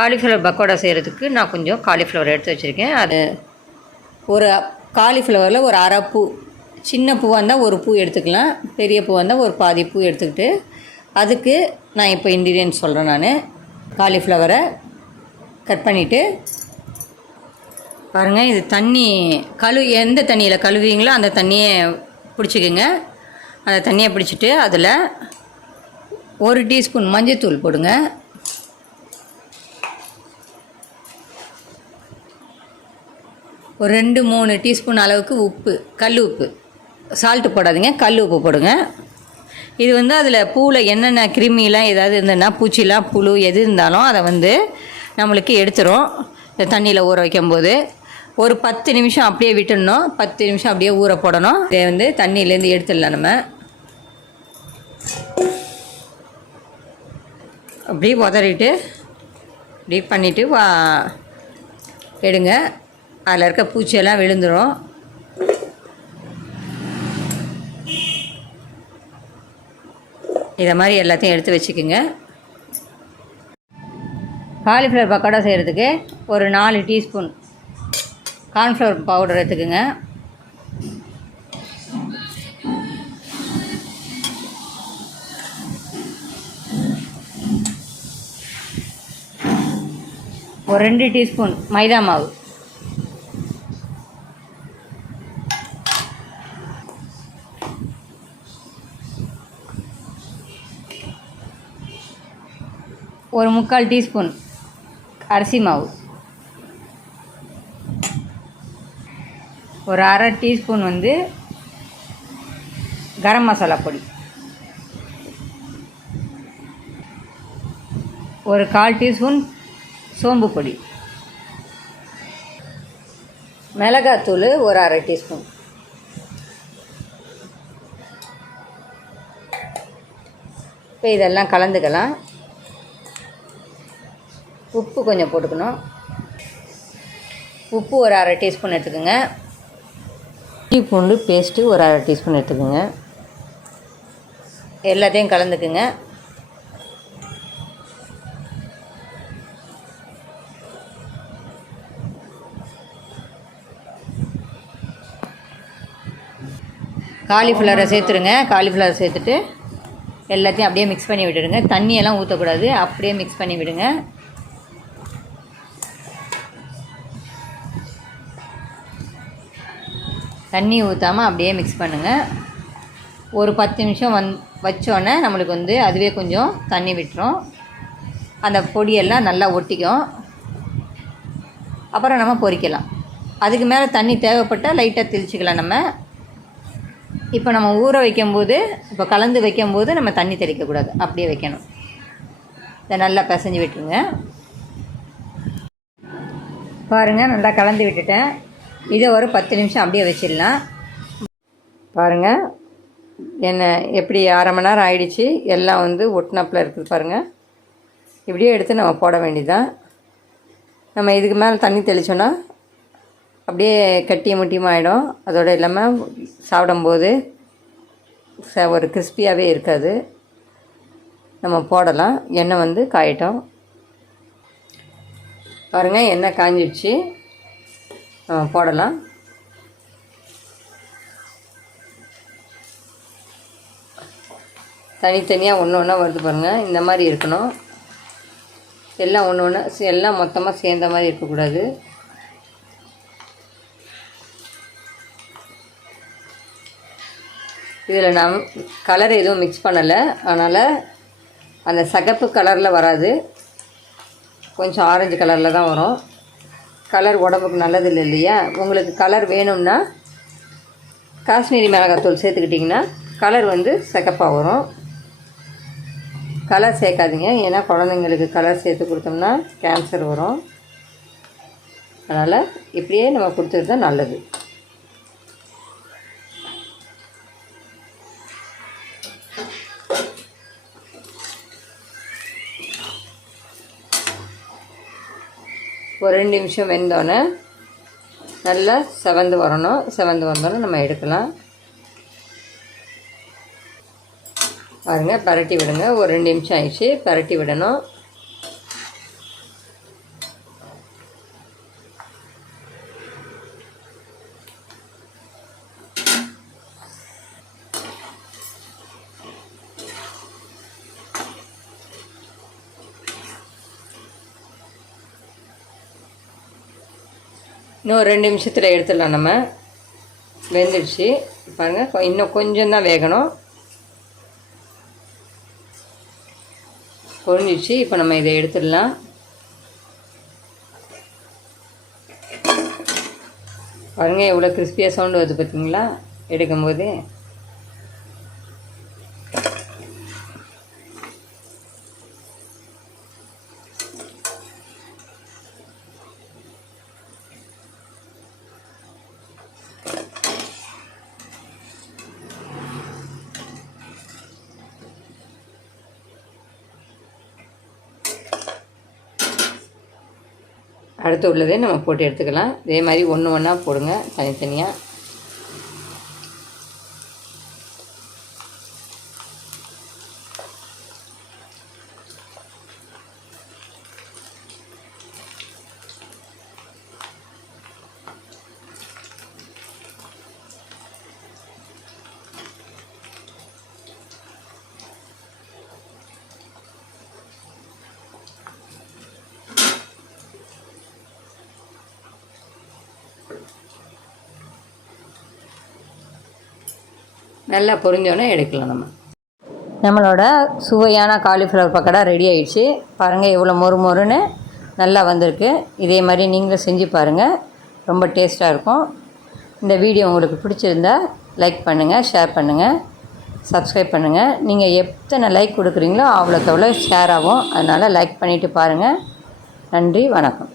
Cauliflower pakoda செய்கிறதுக்கு நான் கொஞ்சம் காலிஃப்ளவர் எடுத்து வச்சுருக்கேன். அது ஒரு காலிஃப்ளவரில் ஒரு அரை பூ, சின்ன பூவாக இருந்தால் ஒரு பூ எடுத்துக்கலாம், பெரிய பூவாக இருந்தால் ஒரு பாதி பூ எடுத்துக்கிட்டு அதுக்கு நான் இப்போ இன்க்ரீடியன்ட் சொல்கிறேன். நான் காலிஃப்ளவரை கட் பண்ணிவிட்டு பாருங்கள், இது தண்ணி எந்த தண்ணியில் கழுவிங்களோ அந்த தண்ணியை பிடிச்சிக்கோங்க. அந்த தண்ணியை பிடிச்சிட்டு அதில் 1 டீஸ்பூன் மஞ்சள்தூள் போடுங்க. ஒரு 2-3 டீஸ்பூன் அளவுக்கு உப்பு, கல் உப்பு, சால்ட்டு போடாதீங்க, கல் உப்பு போடுங்க. இது வந்து அதில் பூவில் என்னென்ன கிருமிலாம் ஏதாவது இருந்ததுன்னா, பூச்சிலாம் புழு எது இருந்தாலும் அதை நம்மளுக்கு எடுத்துரும். இந்த தண்ணியில் ஊற வைக்கும்போது ஒரு 10 நிமிஷம் அப்படியே விட்டுடணும். 10 நிமிஷம் அப்படியே ஊற போடணும். இதை தண்ணியிலேருந்து எடுத்துடலாம். நம்ம அப்படியே உதறிட்டு இப்படி பண்ணிவிட்டு எடுங்க. அதில் இருக்க பூச்சியெல்லாம் விழுந்துடும். இதை மாதிரி எல்லாத்தையும் எடுத்து வச்சுக்கோங்க. காலிஃப்ளவர் பக்கோடா செய்கிறதுக்கு ஒரு 4 டீஸ்பூன் கார்ன்ஃப்ளவர் பவுடர் எடுத்துக்கோங்க. ஒரு 2 டீஸ்பூன் மைதா மாவு, ஒரு 3/4 டீஸ்பூன் அரிசி மாவு, ஒரு அரை டீஸ்பூன் கரம் மசாலா பொடி, ஒரு 1/4 டீஸ்பூன் சோம்பு பொடி, மிளகாத்தூள் ஒரு அரை டீஸ்பூன். இப்போ இதெல்லாம் கலந்துக்கலாம். உப்பு கொஞ்சம் போட்டுக்கணும். உப்பு ஒரு அரை டீஸ்பூன் எடுத்துக்கோங்க. இஞ்சி பூண்டு பேஸ்ட்டு ஒரு அரை டீஸ்பூன் எடுத்துக்கோங்க. எல்லாத்தையும் கலந்துக்குங்க. காலிஃப்ளவரை சேர்த்துருங்க. காலிஃப்ளவர் சேர்த்துட்டு எல்லாத்தையும் அப்படியே மிக்ஸ் பண்ணி விட்டுடுங்க. தண்ணியெல்லாம் ஊற்றக்கூடாது, அப்படியே மிக்ஸ் பண்ணி விடுங்க. தண்ணி ஊற்றாமல் அப்படியே மிக்ஸ் பண்ணுங்கள். ஒரு 10 நிமிஷம் வச்சோன்னே நம்மளுக்கு அதுவே கொஞ்சம் தண்ணி விட்டுரும். அந்த பொடியெல்லாம் நல்லா ஒட்டிக்கும். அப்புறம் நம்ம பொரிக்கலாம். அதுக்கு மேலே தண்ணி தேவைப்பட்டால் லைட்டாக தெளிச்சிக்கலாம். இப்போ நம்ம ஊற வைக்கும்போது, இப்போ கலந்து வைக்கும்போது நம்ம தண்ணி தெளிக்கக்கூடாது, அப்படியே வைக்கணும். இதை நல்லா பிசைஞ்சு விட்டுருங்க. பாருங்கள், நல்லா கலந்து விட்டுட்டேன். இதை ஒரு 10 நிமிஷம் அப்படியே வச்சிடலாம். பாருங்கள், என்ன எப்படி 1/2 மணி நேரம் ஆயிடுச்சு. எல்லாம் ஒட்டினப்பில் இருக்குது பாருங்கள். இப்படியே எடுத்து நம்ம போட வேண்டியதுதான். நம்ம இதுக்கு மேலே தண்ணி தெளித்தோன்னா அப்படியே கட்டியும் முட்டியும் ஆகிடும். அதோடு இல்லாமல் சாப்பிடும்போது ஒரு கிறிஸ்பியாகவே இருக்காது. நம்ம போடலாம். எண்ணெய் காயட்டும். பாருங்கள், எண்ணெய் காஞ்சிடுச்சு. போடலாம். தனித்தனியாக ஒன்று ஒன்றா வருது பாருங்கள். இந்த மாதிரி இருக்கணும். எல்லாம் ஒன்று ஒன்று எல்லாம் மொத்தமாக சேர்ந்த மாதிரி இருக்கக்கூடாது. இதில் நான் கலர் எதுவும் மிக்ஸ் பண்ணலை, அதனால் அந்த சகப்பு கலரில் வராது, கொஞ்சம் ஆரஞ்சு கலரில் தான் வரும். கலர் உடம்புக்கு நல்லதில்லை இல்லையா? உங்களுக்கு கலர் வேணும்னா காஷ்மீரி மிளகாத்தூள் சேர்த்துக்கிட்டிங்கன்னா கலர் சிகப்பாக வரும். கலர் சேர்க்காதீங்க, ஏன்னா குழந்தைங்களுக்கு கலர் சேர்த்து கொடுத்தோம்னா கேன்சர் வரும். அதனால் இப்படியே நம்ம கொடுத்துட்டு தான் நல்லது. ஒரு 2 நிமிஷம் வெந்தோன்னே நல்லா செவந்து வரணும். செவந்து வந்தோன்னே நம்ம எடுக்கலாம். பாருங்கள், பரட்டி விடுங்க. ஒரு 2 நிமிஷம் ஆயிடுச்சு. பரட்டி விடணும். இன்னும் 2 நிமிஷத்தில் எடுத்துடலாம். நம்ம வெந்துடுச்சு பாருங்கள். இன்னும் கொஞ்சம் தான் வேகணும். பொரிஞ்சிடுச்சு. இப்போ நம்ம இதை எடுத்துடலாம். பாருங்கள் எவ்வளோ கிறிஸ்பியாக சவுண்டு வருது பார்த்தீங்களா எடுக்கும்போது. அடுத்து உள்ளதே நம்ம போட்டு எடுத்துக்கலாம். இதே மாதிரி ஒன்று ஒன்றா போடுங்க தனித்தனியாக. நல்லா பொரிஞ்சோன்னே எடுக்கலாம். நம்மளோட சுவையான காலிஃப்ளவர் பக்கோடா ரெடி ஆகிடுச்சு. பாருங்கள் எவ்வளோ மொறு மொறுன்னு நல்லா வந்திருக்கு. இதே மாதிரி நீங்களும் செஞ்சு பாருங்கள், ரொம்ப டேஸ்ட்டாக இருக்கும். இந்த வீடியோ உங்களுக்கு பிடிச்சிருந்தா லைக் பண்ணுங்கள், ஷேர் பண்ணுங்கள், சப்ஸ்கிரைப் பண்ணுங்கள். நீங்கள் எத்தனை லைக் கொடுக்குறீங்களோ அவ்வளோக்கு அவ்வளோ ஷேர் ஆகும். அதனால் லைக் பண்ணிவிட்டு பாருங்கள். நன்றி, வணக்கம்.